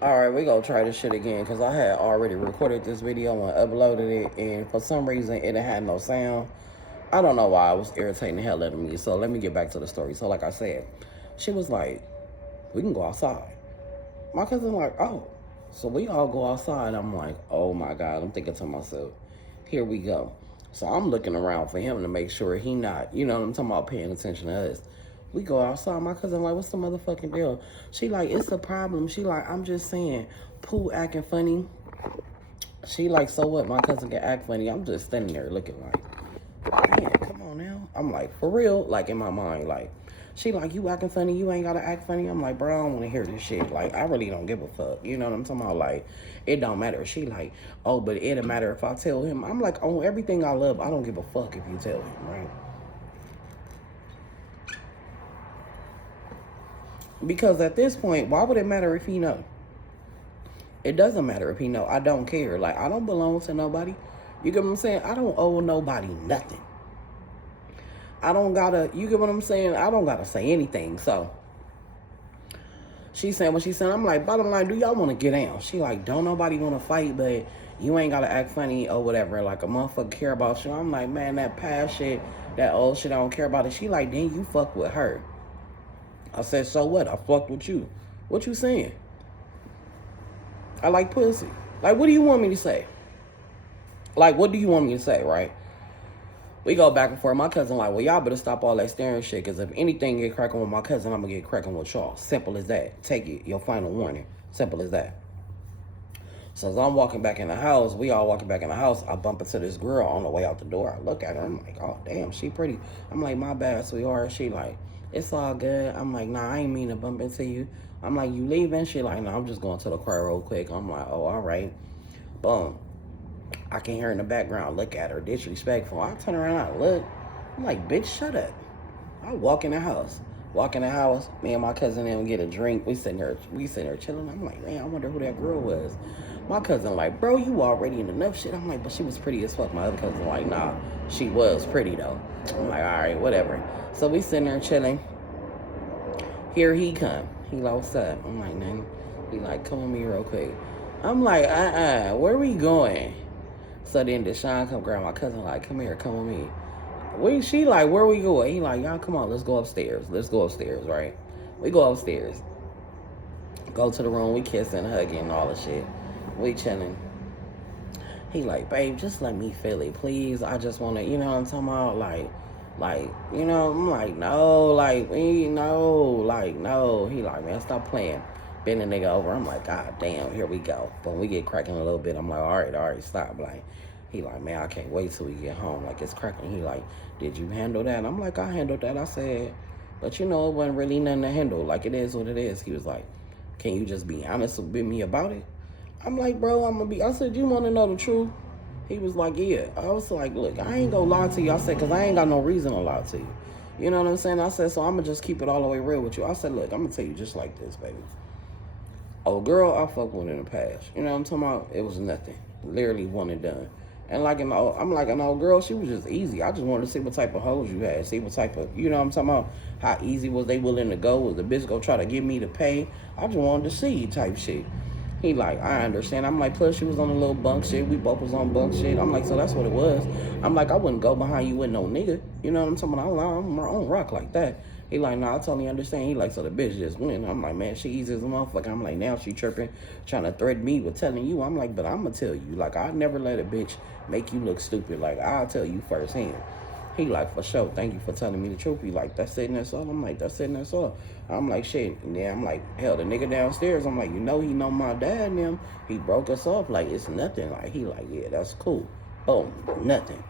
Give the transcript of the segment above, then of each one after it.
Alright, we gonna try this shit again because I had already recorded this video and uploaded it, and for some reason it had no sound. I don't know why. It was irritating the hell out of me. So let me get back to the story. So like I said, she was like, we can go outside. My cousin like, oh. So we all go outside. I'm like, oh my God. I'm thinking to myself, here we go. So I'm looking around for him to make sure he not, you know what I'm talking about, paying attention to us. We go outside. My cousin like, what's the motherfucking deal? She like, it's a problem. She like, I'm just saying, Pooh acting funny. She like, so what? My cousin can act funny. I'm just standing there looking like, man, come on now. I'm like, for real? Like, in my mind, like, she like, you acting funny, you ain't gotta act funny. I'm like, bro, I don't wanna hear this shit. Like, I really don't give a fuck. You know what I'm talking about? Like, it don't matter. She like, oh, but it don't matter if I tell him. I'm like, on everything I love, I don't give a fuck if you tell him, right? Because at this point, why would it matter if he know? It doesn't matter if he know. I don't care. Like, I don't belong to nobody. You get what I'm saying? I don't owe nobody nothing. I don't gotta, you get what I'm saying? I don't gotta say anything. So she saying what she saying. I'm like, bottom line, do y'all want to get down? She like, don't nobody want to fight, but you ain't gotta act funny or whatever. Like, a motherfucker care about you. I'm like, man, that past shit, that old shit, I don't care about it. She like, then you fuck with her. I said, so what? I fucked with you. What you saying? I like pussy. Like, what do you want me to say? Like, what do you want me to say, right? We go back and forth. My cousin like, well, y'all better stop all that staring shit, because if anything get cracking with my cousin, I'm going to get cracking with y'all. Simple as that. Take it. Your final warning. Simple as that. So as I'm walking back in the house, we all walking back in the house, I bump into this girl on the way out the door. I look at her. I'm like, oh, damn, she pretty. I'm like, my bad, sweetheart. She like, it's all good. I'm like, nah, I ain't mean to bump into you. I'm like, you leaving? She like, no, I'm just going to the car real quick. I'm like, oh, all right. Boom. I can hear in the background, look at her, disrespectful. I turn around, I look. I'm like, bitch, shut up. I walk in the house. Walk in the house, me and my cousin and get a drink. We sitting there chilling. I'm like, man, I wonder who that girl was. My cousin like, bro, you already in enough shit. I'm like, but she was pretty as fuck. My other cousin like, nah, she was pretty though. I'm like, all right, whatever. So we sitting there chilling. Here he come. He like, what's up? I'm like, man. He like, come with me real quick. I'm like, where we going? So then Deshaun come grab my cousin like, come here, come with me. She like, where we going? He like, y'all come on, let's go upstairs. Let's go upstairs, right? We go upstairs. Go to the room, we kissing, hugging, and all the shit. We chilling. He like, babe, just let me feel it, please. I just want to, you know what I'm talking about? Like, you know, I'm like, no, like, no. He like, man, stop playing. Bend the nigga over. I'm like, God damn, here we go. But when we get cracking a little bit, I'm like, all right, stop. Like, he like, man, I can't wait till we get home. Like, it's cracking. He like, did you handle that? I'm like, I handled that. I said, but you know, it wasn't really nothing to handle. Like, it is what it is. He was like, can you just be honest with me about it? I'm like, bro, I said, you want to know the truth? He was like, yeah. I was like, look, I ain't gonna lie to you. I said, because I ain't got no reason to lie to you. You know what I'm saying? I said, so I'm going to just keep it all the way real with you. I said, look, I'm going to tell you just like this, baby. Oh, girl, I fucked with in the past. You know what I'm talking about? It was nothing. Literally one and done. And like I'm like an old girl, she was just easy. I just wanted to see what type of hoes you had. See what type of, you know what I'm talking about? How easy was they willing to go? Was the bitch go try to get me to pay? I just wanted to see type shit. He like, I understand. I'm like, plus she was on a little bunk shit. We both was on bunk shit. I'm like, so that's what it was. I'm like, I wouldn't go behind you with no nigga. You know what I'm talking about? I'm my own rock like that. He like, nah, I totally understand. He like, so the bitch just went. I'm like, man, she easy as a motherfucker. I'm like, now she chirping, trying to threaten me with telling you. I'm like, but I'm going to tell you. Like, I never let a bitch make you look stupid. Like, I'll tell you firsthand. He like, for sure, thank you for telling me the truth. He like, that's it and that's all. I'm like, that's it and that's all. I'm like, shit. And then I'm like, hell, the nigga downstairs, I'm like, you know he know my dad and them. He broke us off. Like, it's nothing. Like, he like, yeah, that's cool. Boom, nothing.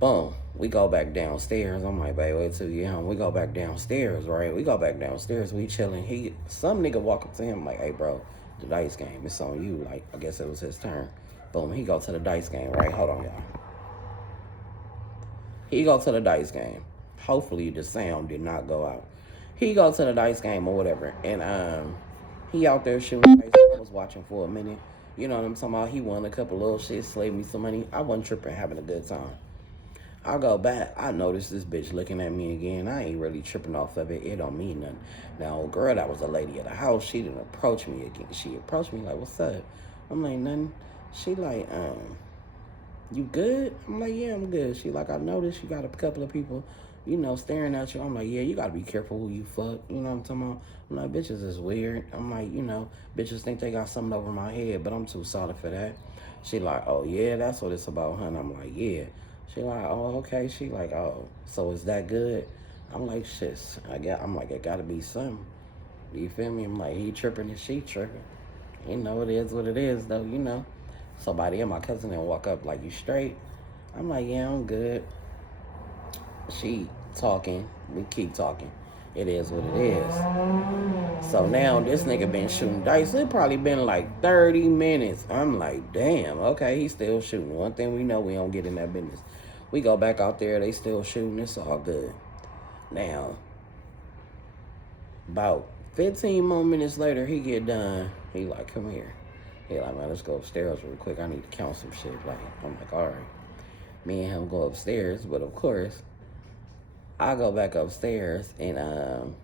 Boom. We go back downstairs. I'm like, babe, wait till you get home. We go back downstairs, right? We go back downstairs. We chilling. Some nigga walk up to him like, hey, bro, the dice game, it's on you. Like, I guess it was his turn. Boom. He go to the dice game, right? Hold on, y'all. He go to the dice game. Hopefully the sound did not go out. He go to the dice game or whatever, and he out there shooting dice. I was watching for a minute. You know what I'm talking about? He won a couple little shit, slaved me some money. I wasn't tripping, having a good time. I go back. I notice this bitch looking at me again. I ain't really tripping off of it. It don't mean nothing. Now, old girl that was a lady at the house, she didn't approach me again. She approached me like, what's up? I'm like, nothing. She like, you good? I'm like, yeah, I'm good. She like, I noticed you got a couple of people, you know, staring at you. I'm like, yeah, you got to be careful who you fuck. You know what I'm talking about? I'm like, bitches is weird. I'm like, you know, bitches think they got something over my head, but I'm too solid for that. She like, oh, yeah, that's what it's about, hun. I'm like, yeah. She like, oh, okay. She like, oh, so is that good? I'm like, shit. I'm like, it got to be something. You feel me? I'm like, he tripping and she tripping. You know, it is what it is, though, you know. Somebody and my cousin didn't walk up like, you straight? I'm like, yeah, I'm good. She talking. We keep talking. It is what it is. So now this nigga been shooting dice. It probably been like 30 minutes. I'm like, damn, okay, he's still shooting. One thing we know, we don't get in that business. We go back out there, they still shooting. It's all good. Now, about 15 more minutes later, he get done. He like, come here. He like, man, let's go upstairs real quick. I need to count some shit. Like, I'm like, all right. Me and him go upstairs, but of course, I go back upstairs and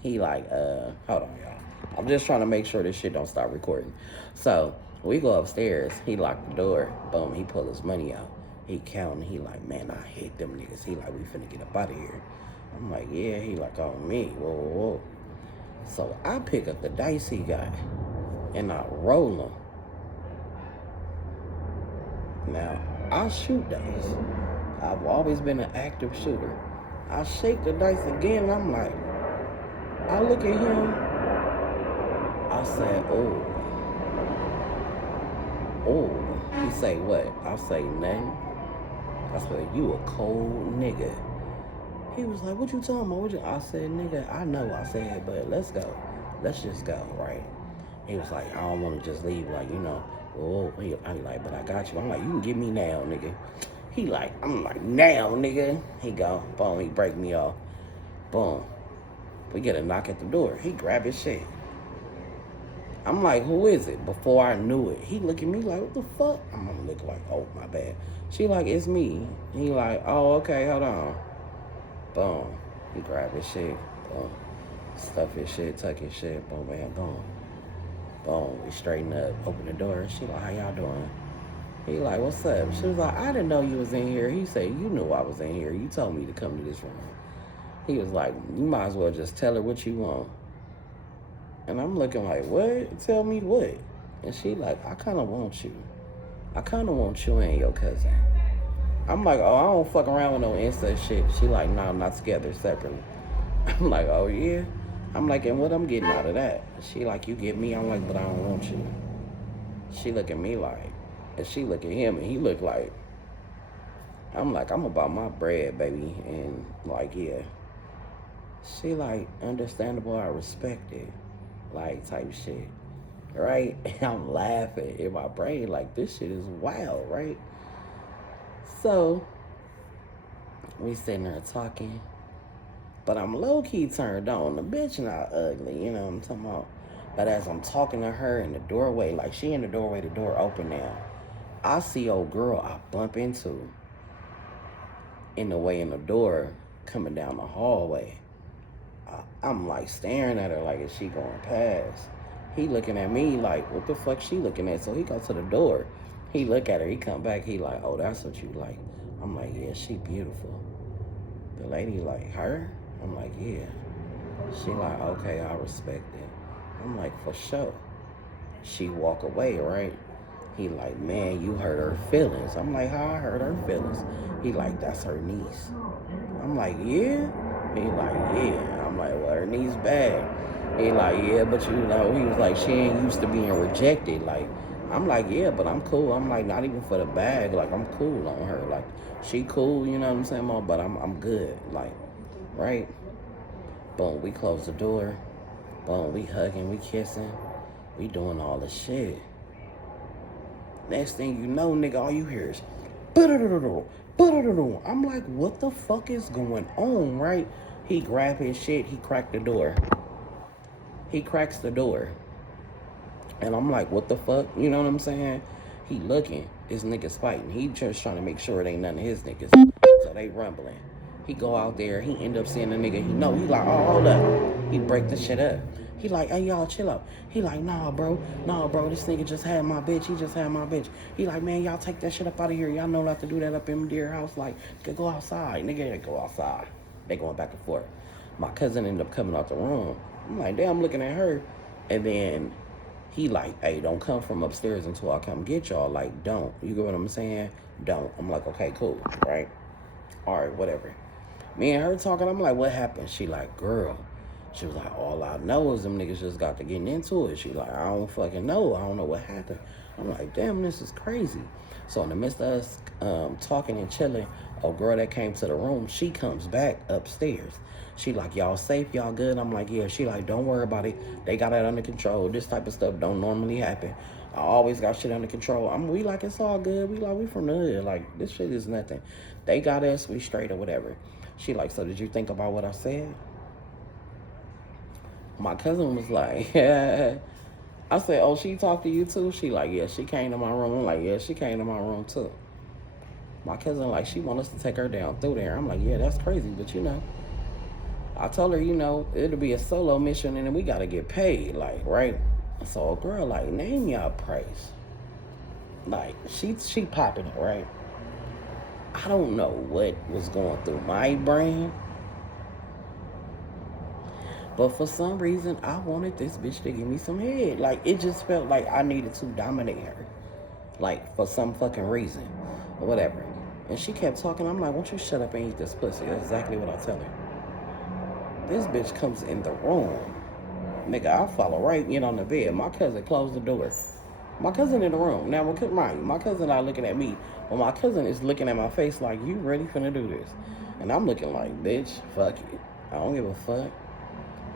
he like, hold on, y'all. I'm just trying to make sure this shit don't stop recording. So we go upstairs. He locked the door. Boom. He pull his money out. He counting. He like, man, I hate them niggas. He like, we finna get up out of here. I'm like, yeah. He like, oh, me. Whoa, whoa, whoa. So I pick up the dice he got and I roll them. Now, I shoot dice. I've always been an active shooter. I shake the dice again and I'm like, I look at him. I said, oh. He say, what? I say, nothing. I said, you a cold nigga. He was like, what you talking about? I said, nigga, I know. I said, but let's go. Let's just go, right? He was like, I don't want to just leave, like, you know. Oh, I'm like, but I got you. I'm like, you can get me now, nigga. He like, I'm like, now, nigga. He go, boom, he break me off. Boom. We get a knock at the door. He grab his shit. I'm like, who is it? Before I knew it, he look at me like, what the fuck? I'm gonna look like, oh, my bad. She like, it's me. He like, oh, okay, hold on. Boom. He grab his shit. Boom. Stuff his shit, tuck his shit. Boom, man, boom. Boom. We straighten up, open the door. She like, how y'all doing? He like, what's up? She was like, I didn't know you was in here. He said, you knew I was in here. You told me to come to this room. He was like, you might as well just tell her what you want. And I'm looking like, what? Tell me what? And she like, I kind of want you. I kind of want you and your cousin. I'm like, oh, I don't fuck around with no Insta shit. She like, no, not together, separately. I'm like, oh, yeah? I'm like, and what I'm getting out of that? She like, you get me? I'm like, but I don't want you. She look at me like, and she look at him, and he look like, I'm like, I'm about my bread, baby. And like, yeah. She like, understandable, I respect it. Like, type shit. Right? And I'm laughing in my brain like, this shit is wild, right? So, we sitting there talking. But I'm low-key turned on. The bitch not ugly, you know what I'm talking about? But as I'm talking to her in the doorway, like she in the doorway, the door open now. I see old girl I bump into in the way in the door coming down the hallway. I'm like staring at her like, is she going past? He looking at me like, what the fuck she looking at? So he go to the door. He look at her. He come back. He like, oh, that's what you like. I'm like, yeah, she beautiful. The lady like, her? I'm like, yeah. She like, okay, I respect it. I'm like, for sure. She walk away, right? He like, man, you hurt her feelings. I'm like, how I hurt her feelings? He like, that's her niece. I'm like, yeah? He like, yeah. I'm like, well, her niece bad. He like, yeah, but you know, he was like, she ain't used to being rejected. Like, I'm like, yeah, but I'm cool. I'm like, not even for the bag. Like, I'm cool on her. Like, she cool, you know what I'm saying, Mom? But I'm good. Like, right? Boom, we close the door. Boom, we hugging, we kissing. We doing all the shit. Next thing you know, nigga, all you hear is, I'm like, what the fuck is going on, right? He grabbed his shit, he cracked the door. He cracks the door. And I'm like, what the fuck? You know what I'm saying? He looking. His niggas fighting. He just trying to make sure it ain't none of his niggas. So they rumbling. He go out there, he end up seeing the nigga he know. He like, oh, hold up. He break the shit up. He like, hey, y'all, chill out. He like, nah, bro, this nigga just had my bitch. He just had my bitch. He like, man, y'all take that shit up out of here. Y'all know not to do that up in dear house. Like, go outside. Nigga, they go outside. They going back and forth. My cousin ended up coming out the room. I'm like, damn, I'm looking at her. And then he like, hey, don't come from upstairs until I come get y'all. Like, don't. You get what I'm saying? Don't. I'm like, okay, cool, right? All right, whatever. Me and her talking, I'm like, what happened? She like, girl. She was like, all I know is them niggas just got to getting into it. She like, I don't fucking know. I don't know what happened. I'm like, damn, this is crazy. So in the midst of us talking and chilling, a girl that came to the room, she comes back upstairs. She like, y'all safe? Y'all good? I'm like, yeah. She like, don't worry about it. They got it under control. This type of stuff don't normally happen. I always got shit under control. We like, it's all good. We from the hood. Like, this shit is nothing. They got us. We straight or whatever. She like, so did you think about what I said? My cousin was like, yeah. I said, oh, she talked to you too? She like, yeah, she came to my room. I'm like, yeah, she came to my room too. My cousin like, she want us to take her down through there. I'm like, yeah, that's crazy, but you know. I told her, you know, it'll be a solo mission and then we got to get paid, like, right? So a girl like, name y'all price. Like, she popping it, right? I don't know what was going through my brain. But for some reason, I wanted this bitch to give me some head. Like, it just felt like I needed to dominate her. Like, for some fucking reason. Or whatever. And she kept talking. I'm like, won't you shut up and eat this pussy? That's exactly what I tell her. This bitch comes in the room. Nigga, I follow right in on the bed. My cousin closed the door. My cousin in the room. Now, my cousin not looking at me. But my cousin is looking at my face like, you really finna do this? And I'm looking like, bitch, fuck it. I don't give a fuck.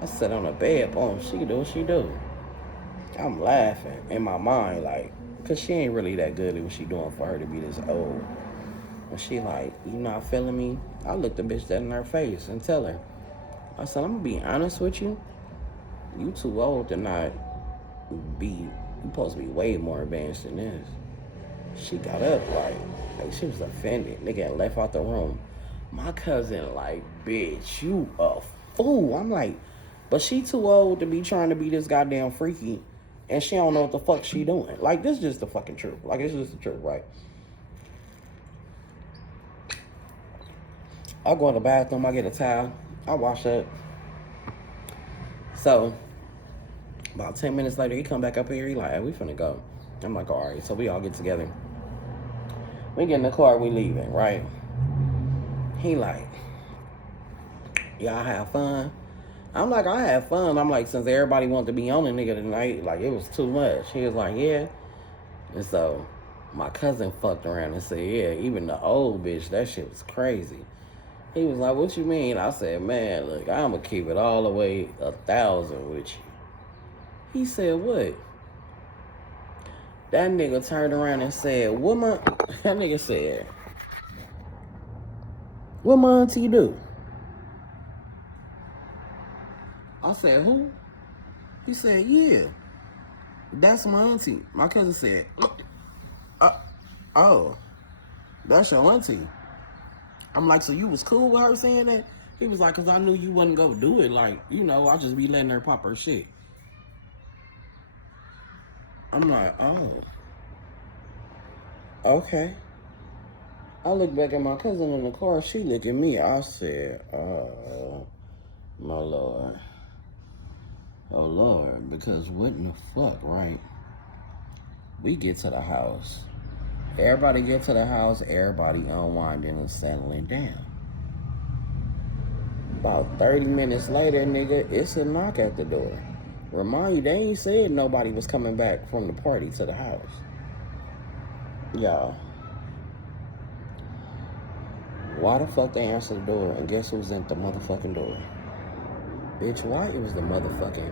I sat on the bed, boom, she can do what she do. I'm laughing in my mind, like, because she ain't really that good at what she doing for her to be this old. And she like, you not feeling me? I look the bitch dead in her face and tell her, I said, I'm going to be honest with you. You too old to not be, you supposed to be way more advanced than this. She got up like she was offended. Nigga left out the room. My cousin like, bitch, you a fool. I'm like, but she too old to be trying to be this goddamn freaky, and she don't know what the fuck she doing. Like, this is just the fucking truth. Like, it's just the truth, right? I go in the bathroom, I get a towel, I wash up. So, about 10 minutes later, he come back up here, he like, hey, we finna go. I'm like, all right, so we all get together. We get in the car, we leaving, right? He like, y'all have fun? I'm like, I had fun. I'm like, since everybody wanted to be on the nigga tonight, like, it was too much. He was like, yeah. And so, my cousin fucked around and said, yeah, even the old bitch, that shit was crazy. He was like, what you mean? I said, man, look, I'm going to keep it all the way 1,000 with you. He said, what? That nigga turned around and said, that nigga said, what my auntie do? I said, who? He said, yeah. That's my auntie. My cousin said, oh, that's your auntie. I'm like, so you was cool with her saying that? He was like, because I knew you wasn't going to do it. Like, you know, I just be letting her pop her shit. I'm like, oh. Okay. I look back at my cousin in the car. She looked at me. I said, oh, my Lord. Oh, Lord. Because what in the fuck, right? We get to the house. Everybody get to the house. Everybody unwinding and settling down. About 30 minutes later, nigga, it's a knock at the door. Remind you, they ain't said nobody was coming back from the party to the house. Y'all. Why the fuck they answered the door and guess who's in the motherfucking door? Bitch, why? It was the motherfucking